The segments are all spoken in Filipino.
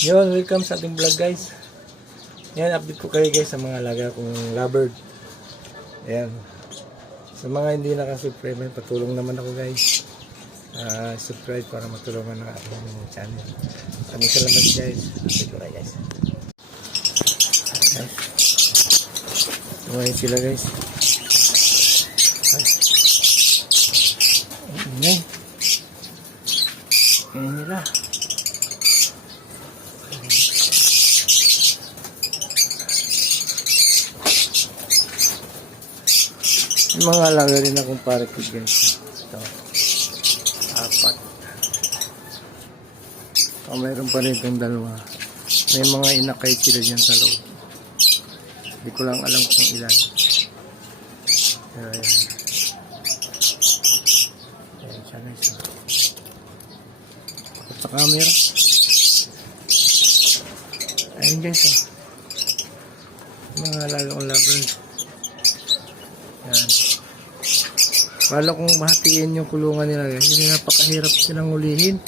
Yun, welcome sa ating vlog guys. Yan, update ko kayo guys sa mga alaga kong lovebird. Ayan. Sa mga hindi nakasubscribe, patulong naman ako guys. Subscribe para matulungan ng aking channel. Maraming salamat guys. Update ko kayo guys. Tumayin sila guys. Ay. Ay. Ayan nila. Yung mga alaga rin akong parakeet guys. Ito. 4. Mayroon pa rin itong 2. May mga inakay sila dyan sa loob. Hindi ko lang alam kung ilan. Pero ayan. Ayan siya guys. Takot sa camera. Ayan guys. Mga alaga kong lovebirds. Yan. Wala kong mahatiin yung kulungan nila guys. Hindi napakahirap silang ulihin.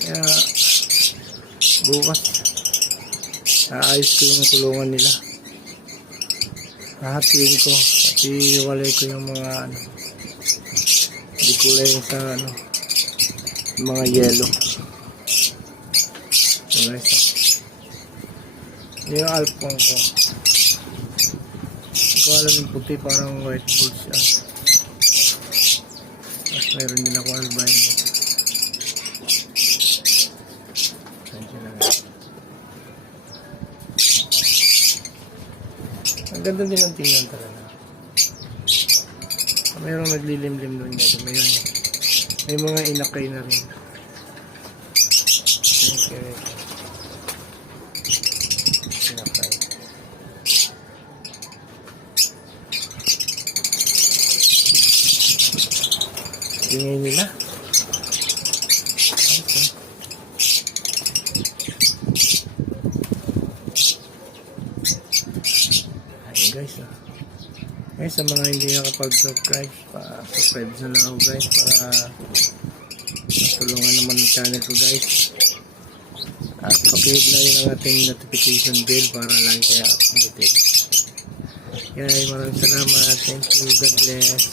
Kaya bukas aayos ko yung kulungan nila. Hahatiin ko. At iwalay ko yung mga hindi kulay sa mga yellow. So guys. Yung alpong ko. Hindi ko alam yung puti, parang white gold siya. Mas mayroon din ako albino. Ang ganda din ang tingnan talaga. Mayroong naglilimlim doon niya. May mga inakay na rin. Okay. Inakay. Tingay nila. Okay. Ayun guys. Guys, sa mga hindi nakapag-subscribe, subscribe na lang ako guys para matulungan naman ang channel ko guys. At pakihit na rin ang ating notification bell para lang kaya updated. Kaya maraming salamat. Thank you. God bless.